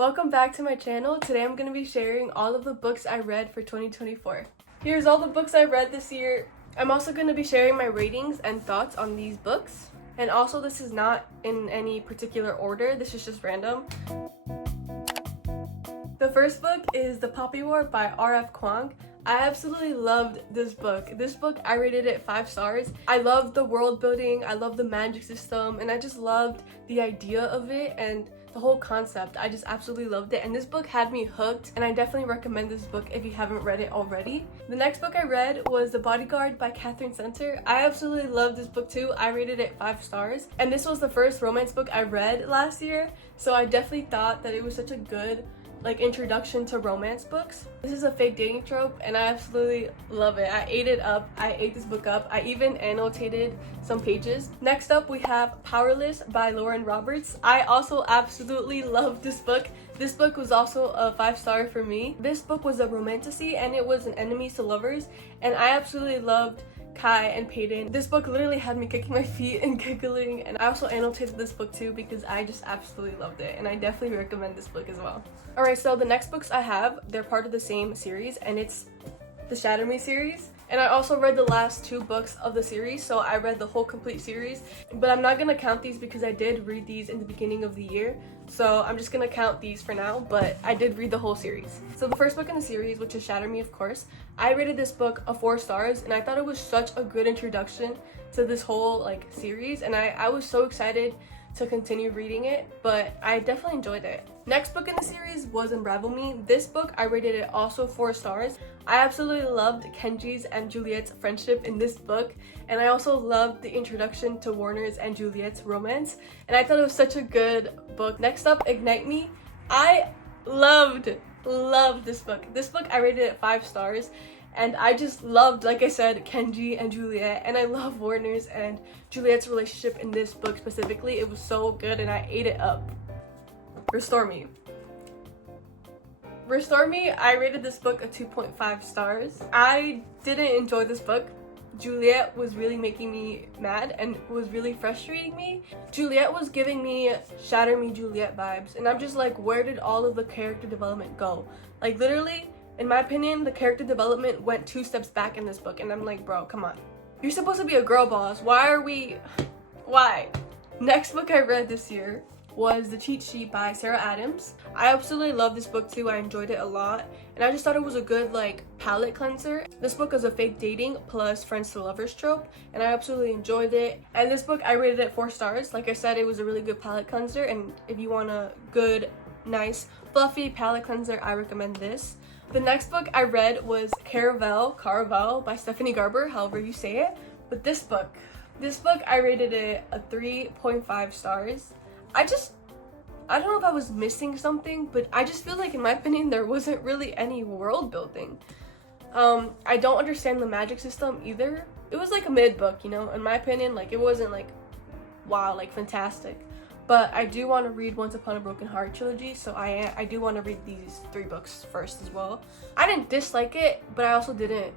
Welcome back to my channel. Today I'm going to be sharing all of the books I read for 2024. Here's all the books I read this year. I'm also going to be sharing my ratings and thoughts on these books. And also, this is not in any particular order, this is just random. The first book is The Poppy War by R.F. Kuang. I absolutely loved this book. This book, I rated it 5 stars. I loved the world building, I loved the magic system, and I just loved the idea of it and the whole concept. I just absolutely loved it, and this book had me hooked, and I definitely recommend this book if you haven't read it already. The next book I read was The Bodyguard by Catherine Center. I absolutely loved this book too. I rated it 5 stars, and this was the first romance book I read last year, so I definitely thought that it was such a good introduction to romance books. This is a fake dating trope and I absolutely love it. I ate it up. I ate this book up. I even annotated some pages. Next up we have Powerless by Lauren Roberts. I also absolutely love this book. This book was also a 5-star for me. This book was a romantasy and it was an enemies to lovers, and I absolutely loved Kai and Peyton. This book literally had me kicking my feet and giggling, and I also annotated this book too because I just absolutely loved it, and I definitely recommend this book as well. Alright, so the next books I have, they're part of the same series, and it's the Shatter Me series. And I also read the last 2 books of the series, so I read the whole complete series. But I'm not gonna count these because I did read these in the beginning of the year, so I'm just gonna count these for now, but I did read the whole series. So the first book in the series, which is Shatter Me, of course, I rated this book a 4 stars, and I thought it was such a good introduction to this whole series, and I was so excited to continue reading it, but I definitely enjoyed it. Next book in the series was Unravel Me. This book, I rated it also 4 stars. I absolutely loved Kenji's and Juliet's friendship in this book, and I also loved the introduction to Warner's and Juliet's romance, and I thought it was such a good book. Next up, Ignite Me. I loved this book. This book, I rated it 5 stars. And I just loved, like I said, Kenji and Juliet, and I love Warner's and Juliet's relationship in this book specifically. It was so good and I ate it up. Restore Me. Restore Me, I rated this book a 2.5 stars. I didn't enjoy this book. Juliet was really making me mad and was really frustrating me. Juliet was giving me Shatter Me Juliet vibes, and I'm just like, where did all of the character development go? Literally, in my opinion, the character development went 2 steps back in this book, and I'm like, bro, come on. You're supposed to be a girl boss. Why? Next book I read this year was The Cheat Sheet by Sarah Adams. I absolutely love this book too. I enjoyed it a lot, and I just thought it was a good palette cleanser. This book is a fake dating plus friends to lovers trope, and I absolutely enjoyed it. And this book, I rated it 4 stars. Like I said, it was a really good palette cleanser, and if you want a good, nice, fluffy palette cleanser, I recommend this. The next book I read was Caraval by Stephanie Garber, however you say it. But this book I rated it a 3.5 stars. I don't know if I was missing something, but I just feel like, in my opinion, there wasn't really any world building. I don't understand the magic system either. It was a mid book, in my opinion. It wasn't wow, fantastic. But I do want to read Once Upon a Broken Heart trilogy, so I do want to read these 3 books first as well. I didn't dislike it, but I also didn't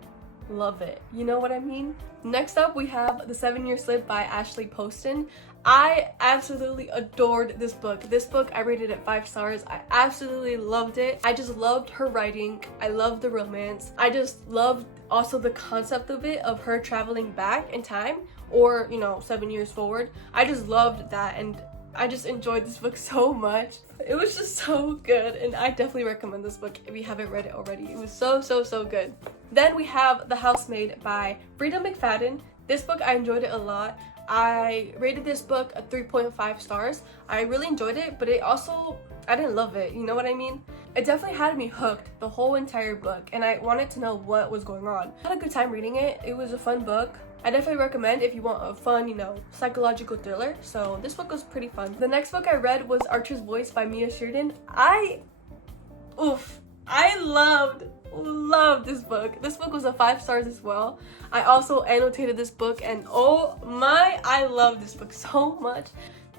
love it. You know what I mean? Next up, we have The 7-Year Slip by Ashley Poston. I absolutely adored this book. This book, I rated it 5 stars. I absolutely loved it. I just loved her writing. I loved the romance. I just loved also the concept of it, of her traveling back in time, or 7 years forward. I just loved that, and I just enjoyed this book so much. It was just so good, and I definitely recommend this book if you haven't read it already. It was so good. Then we have The Housemaid by Frida McFadden. This book, I enjoyed it a lot. I rated this book a 3.5 stars. I really enjoyed it, but I didn't love it, you know what I mean? It definitely had me hooked the whole entire book, and I wanted to know what was going on. I had a good time reading it. It was a fun book. I definitely recommend if you want a fun, psychological thriller. So this book was pretty fun. The next book I read was Archer's Voice by Mia Sheridan. I loved this book. This book was a 5 stars as well. I also annotated this book, and I love this book so much.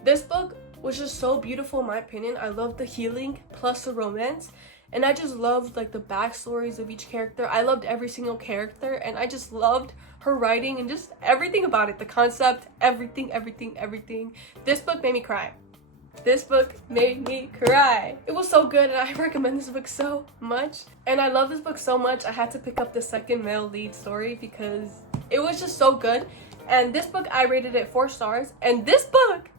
This book was just so beautiful in my opinion. I loved the healing plus the romance, and I just loved the backstories of each character. I loved every single character, and I just loved her writing and just everything about it, the concept, everything. This book made me cry. This book made me cry. It was so good and I recommend this book so much. And I love this book so much I had to pick up the second male lead story because it was just so good. And this book, I rated it 4 stars. And this book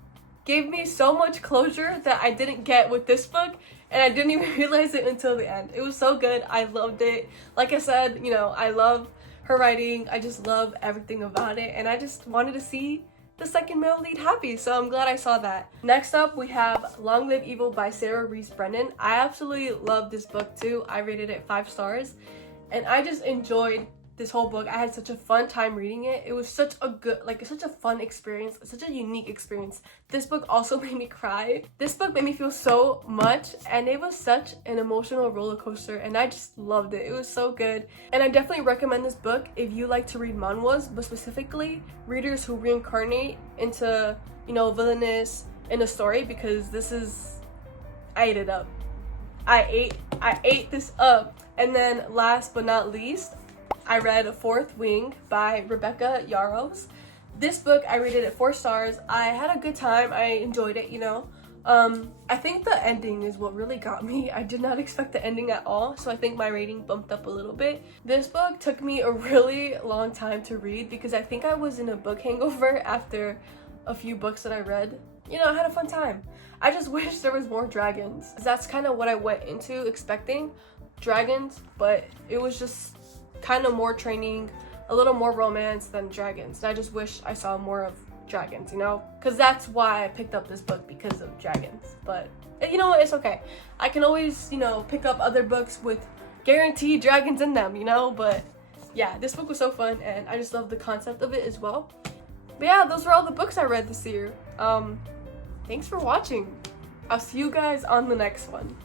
gave me so much closure that I didn't get with this book. And I didn't even realize it until the end. It was so good. I loved it. Like I said, you know, I love her writing. I just love everything about it. And I just wanted to see the second male lead happy. So I'm glad I saw that. Next up, we have Long Live Evil by Sarah Reese Brennan. I absolutely love this book too. I rated it 5 stars. And I just enjoyed this whole book. I had such a fun time reading it. It was such a good, like, such a fun experience, such a unique experience. This book also made me cry. This book made me feel so much, and it was such an emotional roller coaster, and I just loved it. It was so good. And I definitely recommend this book if you like to read manhwas, but specifically readers who reincarnate into, you know, villainous in a story, because this is, I ate it up. I ate this up. And then last but not least, I read Fourth Wing by Rebecca Yarros. This book, I rated it 4 stars. I had a good time. I enjoyed it, you know. I think the ending is what really got me. I did not expect the ending at all, so I think my rating bumped up a little bit. This book took me a really long time to read because I think I was in a book hangover after a few books that I read. You know, I had a fun time. I just wish there was more dragons. That's kind of what I went into expecting, dragons, but it was just kind of more training, a little more romance than dragons. And I just wish I saw more of dragons, you know, because that's why I picked up this book, because of dragons. But you know what, it's okay. I can always, you know, pick up other books with guaranteed dragons in them, you know. But yeah, this book was so fun and I just love the concept of it as well. But yeah, those were all the books I read this year. Thanks for watching. I'll see you guys on the next one.